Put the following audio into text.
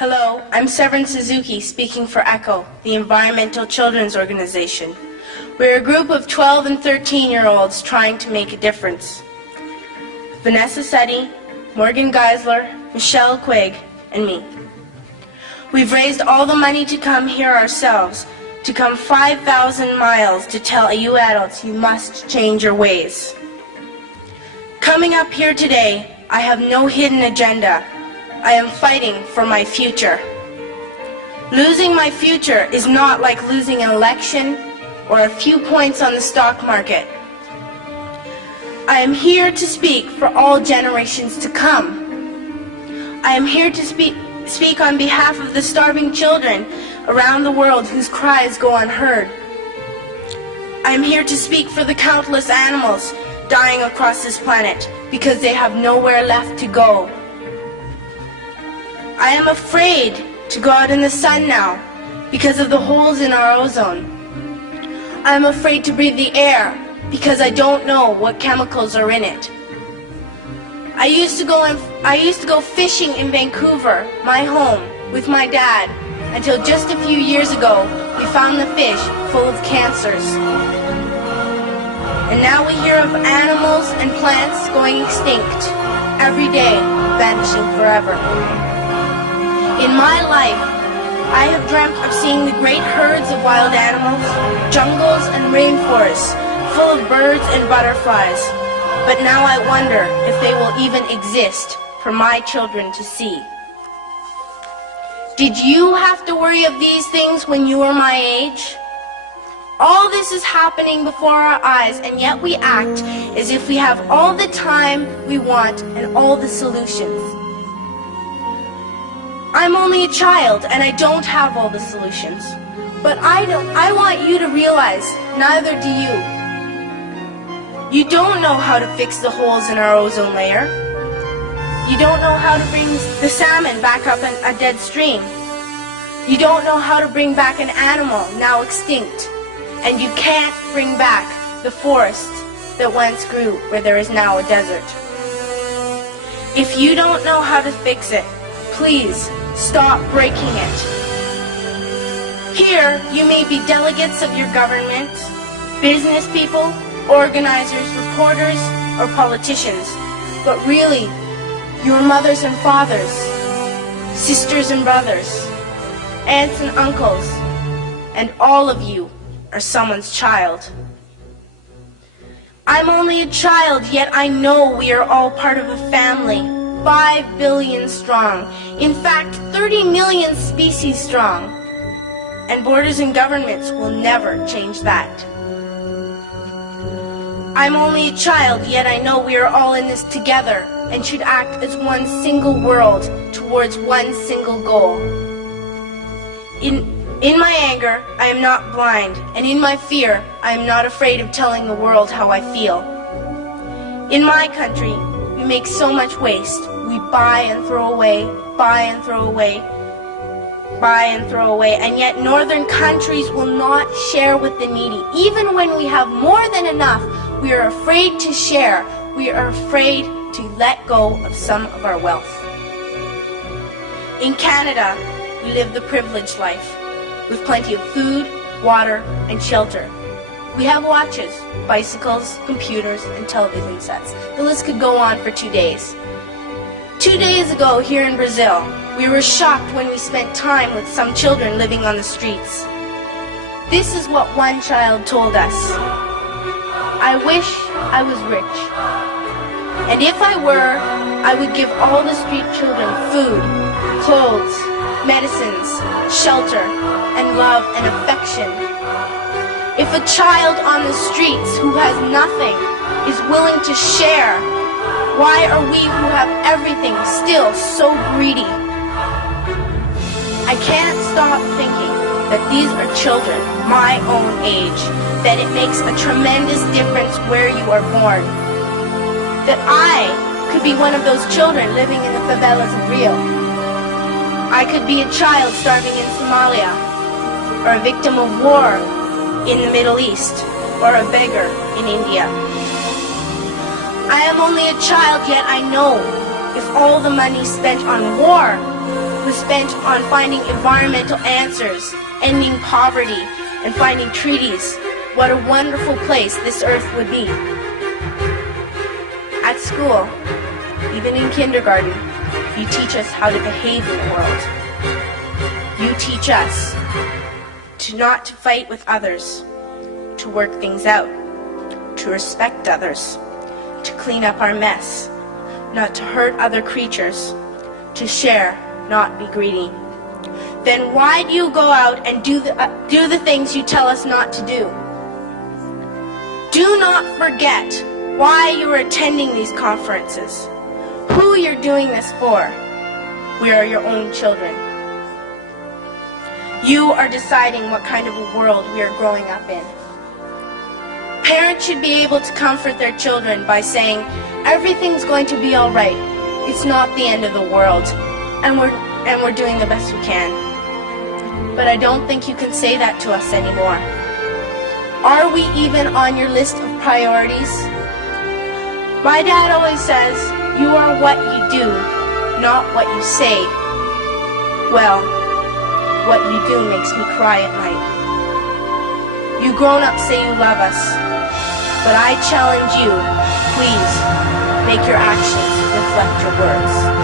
Hello, I'm Severin Suzuki speaking for ECHO, the Environmental Children's Organization. We're a group of 12 and 13-year-olds trying to make a difference. Vanessa Setti, Morgan Geisler, Michelle Quigg, and me. We've raised all the money to come here ourselves, to come 5,000 miles to tell you adults you must change your ways. Coming up here today, I have no hidden agenda. I am fighting for my future. Losing my future is not like losing an election or a few points on the stock market. I am here to speak for all generations to come. I am here to speak on behalf of the starving children around the world whose cries go unheard. I am here to speak for the countless animals dying across this planet because they have nowhere left to go. I am afraid to go out in the sun now because of the holes in our ozone. I am afraid to breathe the air because I don't know what chemicals are in it. I used to go fishing in Vancouver, my home, with my dad, until just a few years ago we found the fish full of cancers. And now we hear of animals and plants going extinct, every day vanishing forever. In my life, I have dreamt of seeing the great herds of wild animals, jungles and rainforests full of birds and butterflies. But now I wonder if they will even exist for my children to see. Did you have to worry of these things when you were my age? All this is happening before our eyes, and yet we act as if we have all the time we want and all the solutions. I'm only a child, and I don't have all the solutions. But I want you to realize, neither do you. You don't know how to fix the holes in our ozone layer. You don't know how to bring the salmon back up a dead stream. You don't know how to bring back an animal now extinct. And you can't bring back the forests that once grew where there is now a desert. If you don't know how to fix it, please stop breaking it. Here, you may be delegates of your government, business people, organizers, reporters, or politicians, but really, your mothers and fathers, sisters and brothers, aunts and uncles, and all of you are someone's child. I'm only a child, yet I know we are all part of a family, 5 billion strong, in fact 30 million species strong, and borders and governments will never change that. I'm only a child, yet I know we are all in this together and should act as one single world towards one single goal. In my anger, I am not blind, and in my fear, I am not afraid of telling the world how I feel. In my country, we make so much waste. We buy and throw away, buy and throw away, buy and throw away, and yet northern countries will not share with the needy. Even when we have more than enough, we are afraid to share. We are afraid to let go of some of our wealth. In Canada, we live the privileged life, with plenty of food, water, and shelter. We have watches, bicycles, computers, and television sets. The list could go on for 2 days. 2 days ago, here in Brazil, we were shocked when we spent time with some children living on the streets. This is what one child told us. I wish I was rich. And if I were, I would give all the street children food, clothes, medicines, shelter, and love and affection. If a child on the streets who has nothing is willing to share, why are we who have everything still so greedy? I can't stop thinking that these are children my own age, that it makes a tremendous difference where you are born. That I could be one of those children living in the favelas of Rio. I could be a child starving in Somalia, or a victim of war in the Middle East, or a beggar in India. I am only a child, yet I know if all the money spent on war was spent on finding environmental answers, ending poverty, and finding treaties, what a wonderful place this earth would be. At school, even in kindergarten, you teach us how to behave in the world. You teach us to not to fight with others, to work things out, to respect others, to clean up our mess, not to hurt other creatures, to share, not be greedy. Then why do you go out and do the things you tell us not to do? Do not forget why you are attending these conferences, who you're doing this for. We are your own children. You are deciding what kind of a world we are growing up in. Parents should be able to comfort their children by saying, everything's going to be all right. It's not the end of the world, and we're doing the best we can. But I don't think you can say that to us anymore. Are we even on your list of priorities? My dad always says, you are what you do, not what you say. Well, what you do makes me cry at night. You grown-ups say you love us, but I challenge you, please, make your actions reflect your words.